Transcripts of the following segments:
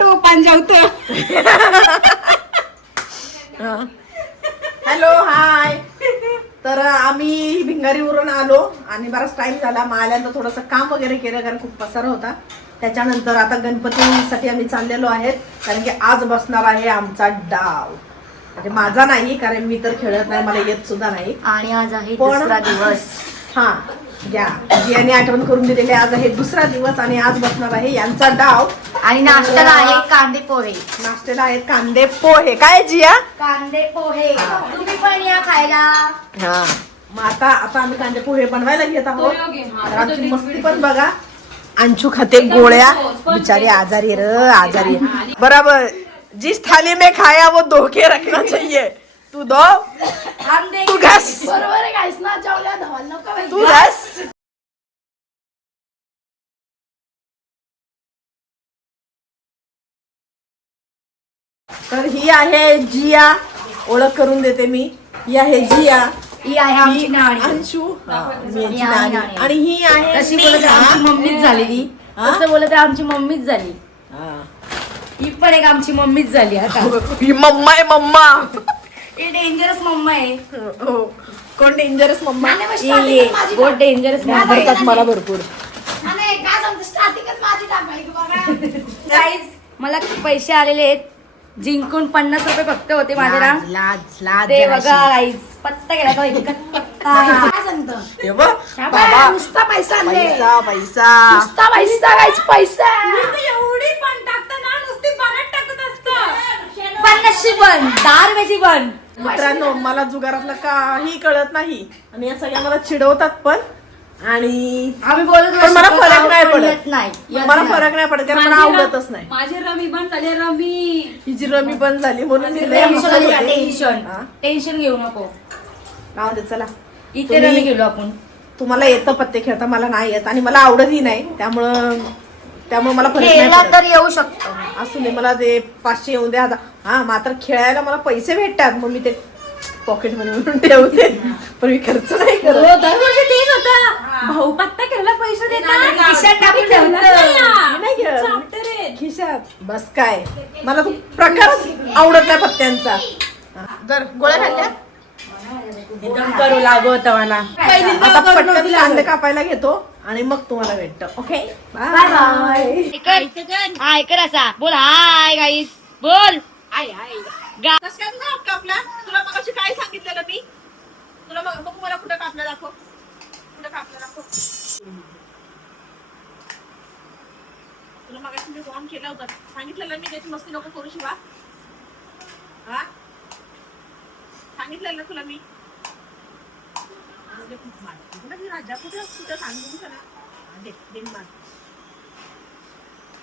टोपान जाऊत hello hi. तर आम्ही भिंगारीवरून आलो आणि बराच टाइम झाला. मग आल्यानंतर थोडंसं काम वगैरे केलं कारण खूप पसारा होता. त्याच्यानंतर आता गणपतीसाठी आम्ही चाललेलो आहेत कारण की आज बसणार आहे आमचा डाव. म्हणजे माझा नाही कारण मी तर खेळत नाही मला येत सुद्धा नाही. आणि आज आहे पण- दुसरा दिवस. हा. घ्या जियाने आठवण करून दिलेली. आज आहे दुसरा दिवस आणि आज बसणार आहे यांचा डाव. आणि नाश्त्याला आहे कांदे पोहे. नाश्त्याला आहेत कांदे पोहे. काय जिया? कांदे पोहे. तुम्ही पण या खायला. हा. मग आता आता आम्ही कांदे पोहे बनवायला घेत आहोत. तर आमची मस्ती पण बघा. अंशू खाते गोळ्या. बिचारी आजारी र आजारी बराबर. जिस थाली में खाया वो धो के रखना चाहिए. तू दो. तू घास. बरोबर आहे ना धवाल नको तू घास. तर ही आहे जिया. ओळख करून देते मी. ही आहे जिया. ही आहे आमची नाणी. अंशू. मी यांची आहे. आणि ही आहे तशी बोलत. आमची मम्मीच झालेली हा? तसं बोलत आमची मम्मीच झाली. हा. ही पण एक आमची मम्मीच झाली आता. ही मम्मा आहे मम्मा. ही डेंजरस मम्मा आहे. हो कोण डेंजरस मम्मा? ही बहुत डेंजरस मम्मा. मला भरपूर. काय सांगतो स्टार्टिंगच माझी टाकायची बघा. गाईज मला पैसे आलेले आहेत. जिंकून पन्नास रुपये फक्त होते माझे राम. लाज लाज ते जराशी. बघा गाईज पत्ता गेला तो एकच पत्ता. काय सांगतो? हे बघ, बाबा. नुसता पैसा आणले पैसा पैसा. नुसता पैसा पैसा. एवढी पण टाकताना नुसती पाण्यात टाकत असतं. पन्नासची बन दहा रुपयाची बन. मित्रांनो मला जुगारातलं काही कळत नाही. आणि या सगळ्या मला चिडवतात पण. आणि आम्ही बोलत पण मला फरक नाही पडत. नाही. मला. फरक नाही पडत कारण मला आवडतच नाही. माझी रमी बंद झाली रमी. हिची रमी बंद झाली म्हणून मी लय टेन्शन होते. टेन्शन हा? टेन्शन घेऊ नको. राहू दे चला. इथे तुम्ही- रमी गेलो आपण. तुम्हाला येतं पत्ते खेळता मला नाही येत आणि मला आवडतही नाही. त्यामुळं त्यामुळे मला फरक नाही खेळला पडत. तर येऊ शकतो असू दे मला ते पाचशे येऊन द्या आता हा मात्र खेळायला मला पैसे भेटतात मग मी ते पॉकेटमध्ये म्हणून ठेवते पण मी खर्च नाही करत हो दरवर्षी तेच होता भाऊ पत्ता केला पैसे देतात खिशात टाकून ठेवतं. मी नाही खेळत. Chapter आहे. खिशात बस काय मला तो प्रकारच आवडत नाही पत्त्यांचा जर गोळ्या खाल्ल्या करू लागत मला आता पटकन कांदे कापायला घेतो आणि मग तुम्हाला भेटतो. ओके बाय बाय ऐकर असा. बोल हाय गाईस बोल. कसं काय तुला कापला? तुला मग काय सांगितलेलं मी? तुला मग मग मला कुठं कापलं दाखव. कुठं कापलं दाखव. तुला मग मी फॉर्म केला होता. सांगितलेलं मी त्याची मस्ती नको करू शिवा. हा? सांगितलेलं तुला मी. म्हणजे खूप मार. कुठं ती राजा कुठं कुठं सांगू मी त्याला? हा, दे, दे मार.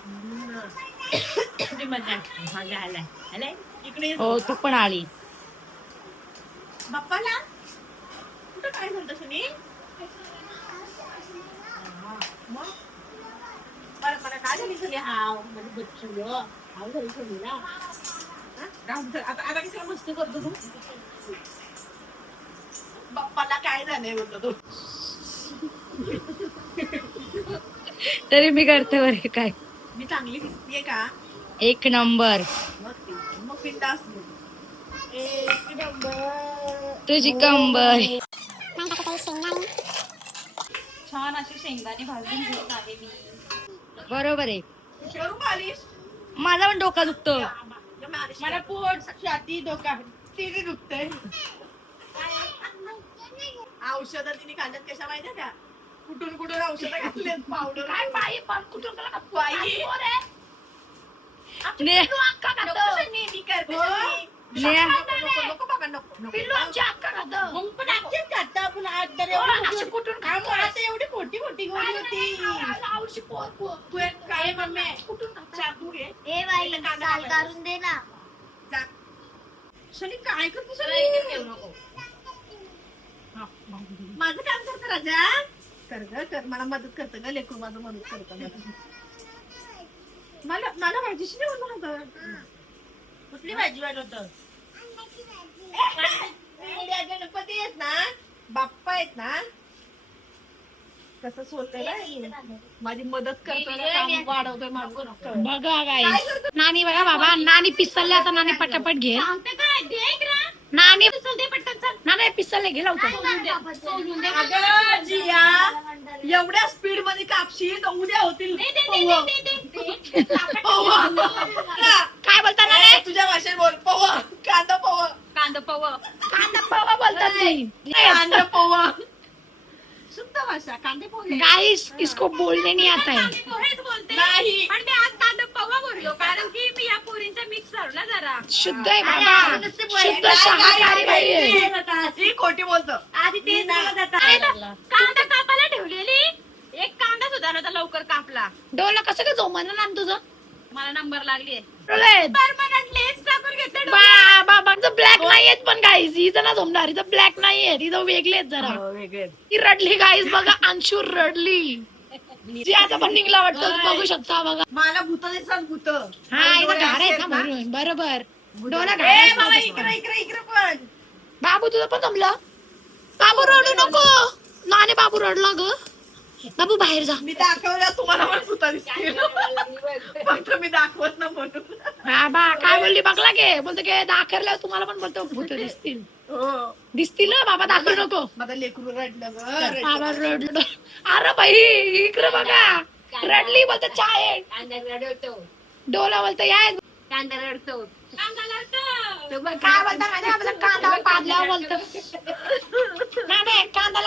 मजा. आलाय. आलाय? इकडे. हो तू पण आलीस बाप्पाला कुठं काय म्हणतो सुनी मग बरं मला काय झाली सुनी हाव म्हणजे बच्चू. हाव झाली हा? राहून दे. आता आता कशाला मस्ती करतो तू बाप्पाला काय झालंय म्हणतो तू तरी मी करते बरे काय. मी चांगली दिसतीये का? एक नंबर. मग ती- मग पिंडा असतो एक नंबर. तुझी कंबर. छान अशी शेंगदाणे भाजून घेत आहे मी. बरोबर आहे. करू मालिश? माझा पण डोका दुखतो. मला पोट छाती डोका तिने दुखतंय. औषध तिने खाल्ल्यात कशा माहितीये का कुठून कुठून औषध घातलेत पावडर काय बाई पण कुठून बाई. ने- नेहमी करते ने- नको बाबा नको मग पण खातं आपण आज तर एवढी कुठून खातो? आता एवढी मोठी मोठी गोळी होती. तू एक काय मम्मी कुठून चाकू घे. ए बाई इथं कांदा साल कापायला. काढून दे ना. जा. शनी काय करतो शनी माझं काम करतो राजा. कर ग कर. मला मदत करतं ग लेकरू माझं मदत करतं मला. मला भाजीशी नाही होतं कुठली भाजी गणपती आहेत ना बाप्पा आहेत ना कसं सोलते ना माझी मदत करतोय वाढवतोय बघा नानी बघा बाबा नानी पिसलले आता नानी पटापट घे सांगते काय. नानी चल दे पटकन चल. नानी घे जिया एवढ्या स्पीडमध्ये कापशील तर उद्या होतील. काय बोलता ए, तुझ्या भाषेत बोल. पवा कांदा पवा कांदा पव कांदा पवा बोलतात ते. कांदा पवा शुद्ध भाषा कांदे पोहे गाईस इसको बोलने नहीं आता है. मी पोहेच बोलते. नाही. पण मी आज कांदा पवा बोललो कारण की मी या पोरींचा मिक्स सरला जरा. शुद्ध आहे बाबा. शुद्ध शाकाहारी बाई आहे. ही खोटी बोलतो. आधी तेच बोलत होता. अरे तर कांदा कापायला ठेवलेली? एक कांदा सुद्धा नव्हता लवकर कापला. डोला कसं काय जोमाना ना तुझं? मला नंबर लागली डोळे परमनंट लेस टाकून घेतलं डोक्यात. बा बाबांचं ब्लॅक नाही येत पण हिचं ना झोमदार हिचं ब्लॅक नाही येत हिचं वेगळे आहेत जरा वेगळे ती रडली गाईस बघा अंशू रडली. जी आता पण निघला वाटतं बघू शकता बघा. मला भूत दिसतात भूत. हा इथं घार आहेत ना भरून बरोबर. डोला ए, घार बाबा इकडे इकडे इकडे पण. बाबू तुझं पण जमलं बाबू रडू नको. नाने बाबू रडला ग. बाबू बाहेर जा. मी दाखवल्या तुम्हाला पण भूत दिसतील. फक्त मी दाखवत ना म्हणून. बाबा काय बोलली? बघला गे. बोलतो की दाखरल्यावर तुम्हाला पण बोलतो भूत दिसतील. हो. दिसतील ना बाबा दाखवू नको. माझं लेकरू रडलं ग, रडलं. बाबा रडलं. अरे बाई इकडे बघा. रडली बोलतो चाय. कांदा डोला बोलतो या. कांदा रडतो कांदा रडतो. काय बोलता माहिती आपला कांदा पादल्यावर बोलतो. नाही नाही कांदा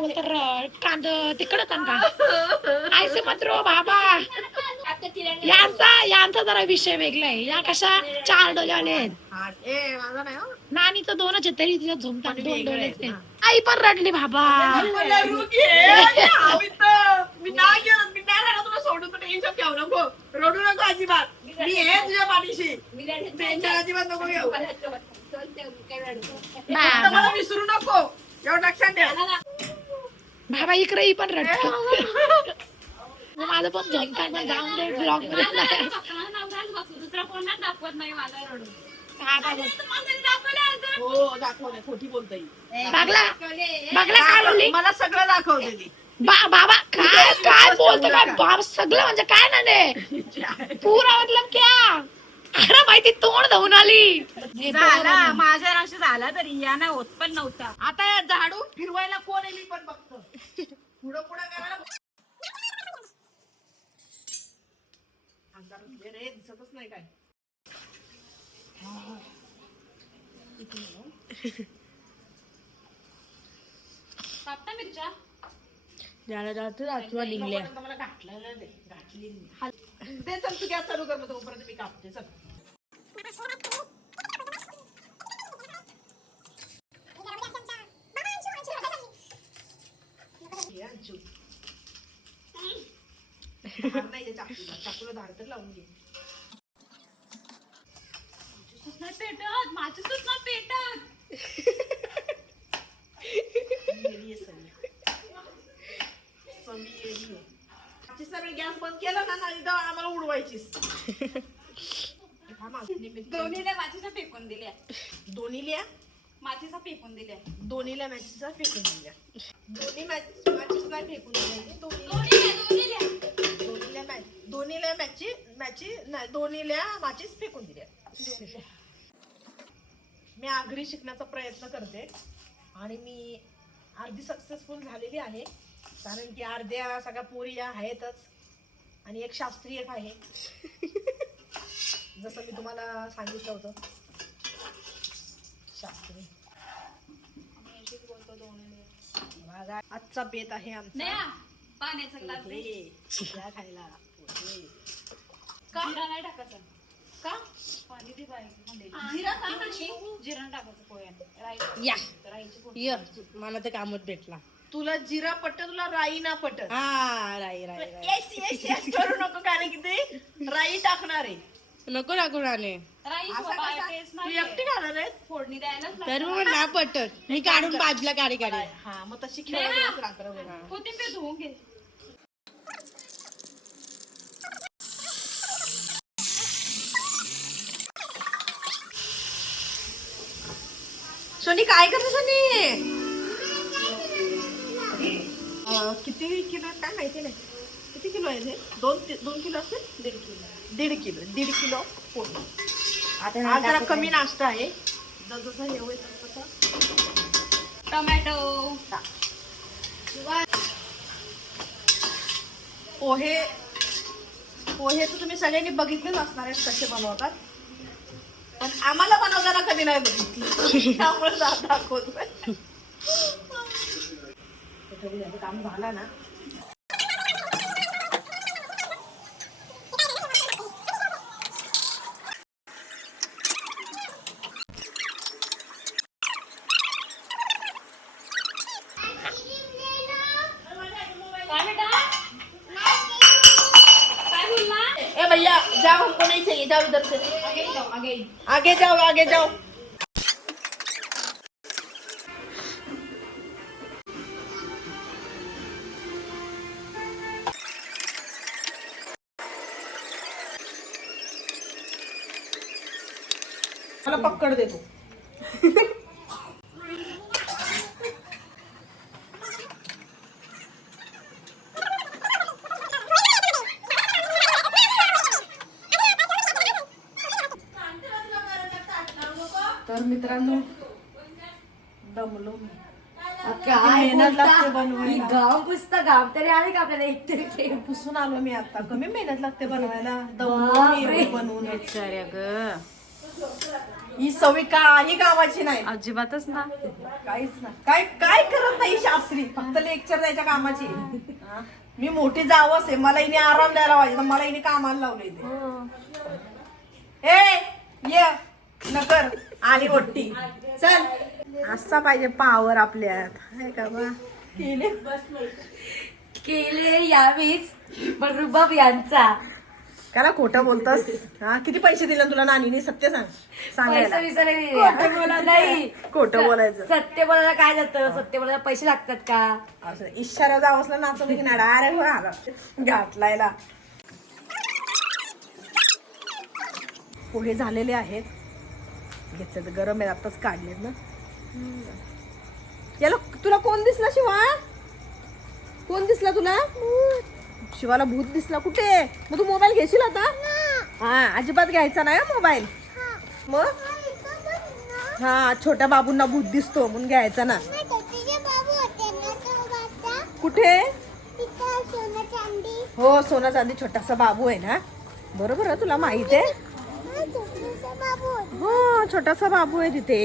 बोलतो. कांद तिकडं का? आयसे मात्र बाबा. यांचा यांचा जरा विषय वेगळा आहे. या कशा चार आहेत? हा, माझा नाही हो. नानीचं दोनच आहे तरी तिच्या झुमतात दोन आहेत. आई पण रडली बाबा. मी नाही मी नाही तुला सोडून पण टेन्शन घेऊ नको. रडू नको अजिबात. मी आहे तुझ्या पाठीशी. टेन्शन अजिबात नको घेऊ. फक्त बाबा. मला विसरू नको. एवढं लक्षात बाबा इकडे ही पण रडते. माझं पण झोमतात पण जाऊन दे ब्लॉगमध्ये नाही. दुसरा कोणाच दाखवत नाही माझा रडून. बाबा. हो दाखवले खोटी बोलता बघला. काय बोलली मला सगळं दाखवते ती बा बाबा काय काय बोलतो काय बाबा सगळं म्हणजे काय ना ते पुरा मतलब क्या? अरे माहिती तोंड धावून आली. झाला माझ्या राशी झाला तरी या ना होत पण नव्हता. आता या झाडू फिरवायला कोण आहे मी पण बघतो. पुढं पुढं करायला दिसतच नाही काय. कापता मिरच्या? तोपर्यंत मला घातलेलं दे घातली मी. दे चल तू गॅस चालू कर मग तोपर्यंत मी कापते चल. हे नाही चाकूला चाकूला तर लावून घे. पेटत माझी सुद्धा पेटत येडी आहे सगळी. सगळी येडी आहे. मी गॅस बंद केला ना नाही तर आम्हाला उडवायचीच. दोन्हीला माचीचा फेकून दिल्या. माचीचा फेकून दिल्या. दोन्हीला फेकून दिल्या. दोन्ही मॅच मॅचेस नाही फेकून दिल्या दोन्ही दोन्हीला मॅच दोन्हीला मॅची मॅची नाही दोन्हीला मॅचेस फेकून दिल्या. मी आगरी शिकण्याचा प्रयत्न करते आणि मी अर्धी सक्सेसफुल झालेली आहे. कारण की अर्ध्या सगळ्या पोरी या आहेतच. आणि एक शास्त्रीय एक आहे. जसं मी तुम्हाला सांगितलं होतं. शास्त्री बघा, आजचा बेत आहे आमचा. नया पाण्याचा ग्लास खायला. जिरा नाही टाकायचा. का? पाणी दे बाई जिरा का? जिरा टाकायचं पोह्यात. राई या. राईची मला ते कामच भेटला. तुला जिरा पटत तुला राई ना पटत. हा राई राई राई. येस येस येस करू नको कारण की ते राई टाकणार आहे. नको टाकू राणे. राईची असं बाबा कसं? टेस्ट तू नाही एकटी आहेस? फोडणी द्यायलाच लागते. तर मग ना पटत. मी काढून बाजूला काढी काढी. हा मग तशी खेळत रात्रभर कोथिंबीर धुवून घे. सोनी काय करते सोनी? किती किलो काय माहिती नाही. किती किलो आहे हे? दोन दोन किलो असेल? दीड किलो. दीड किलो. दीड किलो पोहे आता आज जरा कमी नाश्ता आहे. जसं हे होईल तसं टोमॅटो. पोहे. पोहे तर तुम्ही सगळ्यांनी बघितलेच असणार आहेत कसे बनवतात. पण आम्हाला बनवताना कधी नाही बघितलं. त्यामुळे दा- दाखवतोय काम झालं ना. काय बेटा काय बोलला? ए भैया जाओ हमको नहीं चाहिए जाओ इधर से। आगे जाओ आगे। आगे जाओ आगे जाओ। मला पक्कड देतो तर मित्रांनो दमलो मी. काय मेहनत लागते? बनवायला. ही घाम पुसता घाम तरी आले का आपल्याला एक तरी? पुसून आलो मी आता कमी मेहनत लागते बनवायला दमलो मी एवढी बनवून ही सवय काही कामाची नाही. अजिबातच ना. काहीच नाही. काय काय करत नाही शास्त्री. फक्त लेक्चर द्यायच्या कामाची. हा? मी मोठी जावंच आहे. मला हिने आराम द्यायला पाहिजे. तर मला हिने कामाला लावले ए ये. नकर. आली मोठी चल. असा पाहिजे पावर आपल्यात. आहे का बा? केले. केले यावेळीच पण रुबाब यांचा. त्याला खोटं बोलतस? हा किती पैसे दिले तुला नानीने? सत्य सांग. पैसे सांगायला नाही खोटं बोलायचं. सत्य बोलायला काय जातं? सत्य बोलायला पैसे लागतात का? असं इशारा जावं असलं नाचू की नाही डायरेक्ट आला. घातलायला. पोहे झालेले आहेत. घेतले तर गरम आहे. आताच काढलेत ना. याला तुला कोण दिसला शिवा? कोण दिसला तुला? शिवाला भूत दिसला कुठे? मग तू मोबाईल घेशील आता? हा अजिबात घ्यायचा नाही मोबाईल मग? हा छोट्या बाबूंना भूत दिसतो म्हणून घ्यायचा ना. कुठे? हो सोना चांदी छोटासा बाबू आहे ना. बरोबर आहे तुला माहीत आहे? हो छोटासा बाबू आहे तिथे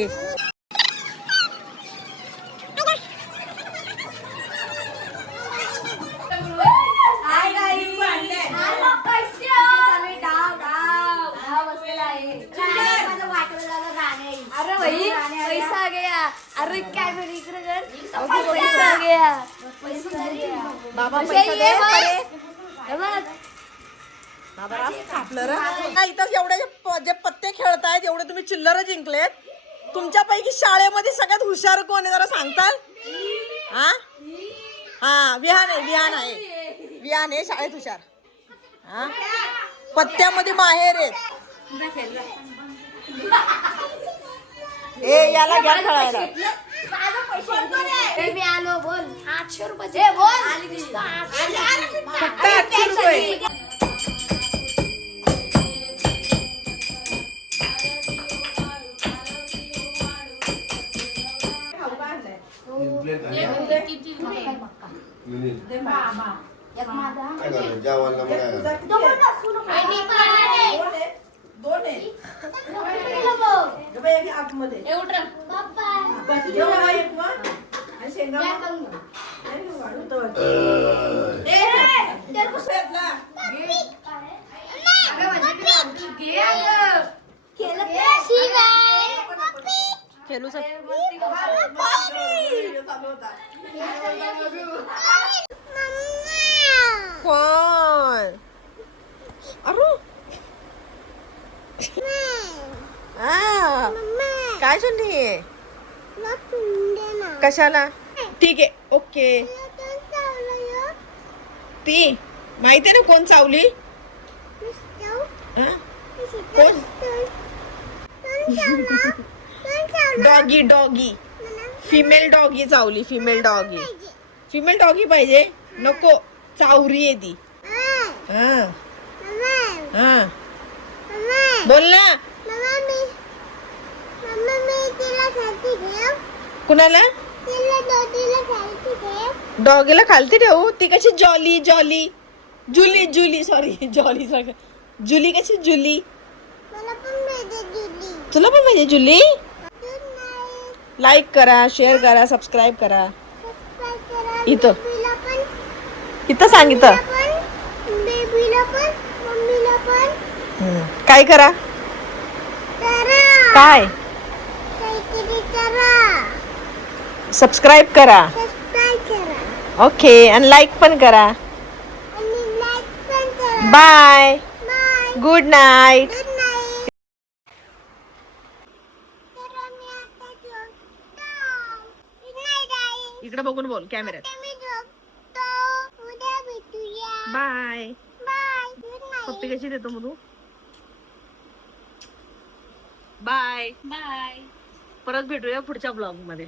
अरे भाई पैसा आ गया अरे काय बरं इकडे कर पैसा आ गया पैसा आ गया बाबा पैसे दे. बाबा इथं एवढे जे पत्ते खेळतायत एवढे तुम्ही चिल्लर जिंकलेत. तुमच्यापैकी शाळेमध्ये सगळ्यात हुशार कोण आहे जरा सांगताल? हा? हा विहान आहे विहान आहे. विहान आहे शाळेत हुशार. हा? पत्त्यामध्ये माहेर आहेत. ए याला घ्या खेळायला. मी आलो बोल. आठशे रुपये ए, बोल. फक्त आठशे रुपये. काय झालं? जेवायला मग काय झालं? दोन आहे दोन आहे? हे आतमध्ये. एक वर. आणि शेंगा मग. पुस्तकातला. खेळू अरू आ, काय शनी कशाला? ठीक आहे ओके. ती माहिती ना कोण चावली? कोण? डॉगी डॉगी फिमेल डॉगी चावली फिमेल डॉगी फिमेल डॉगी पाहिजे? नको चावरी आहे ती. हा. हा. बोल ना. कुणाला? डॉगीला खालती ठेवू? ती कशी Jolly Jolly Julie Julie sorry Jolly sorry Julie कशी जुली? तुला पण पाहिजे जुली? लाईक करा शेअर करा सबस्क्राईब करा. इथं. इथं सांग इथं. बेबीला पण. मम्मीला पण. हम्म. काय करा. काय? सबस्क्राईब करा. सबस्क्राईब करा. ओके आणि लाईक पण करा. आणि लाईक पण करा. Bye bye good night good night तर आम्ही आता झोपतो. गुड नाईट आई इकडे बघून बोल कॅमेऱ्यात मी झोपतो. उद्या भेटूया. बाय बाय गुड नाईट पप्पी कशी देतो मधू बाय बाय परत भेटूया पुढच्या ब्लॉगमध्ये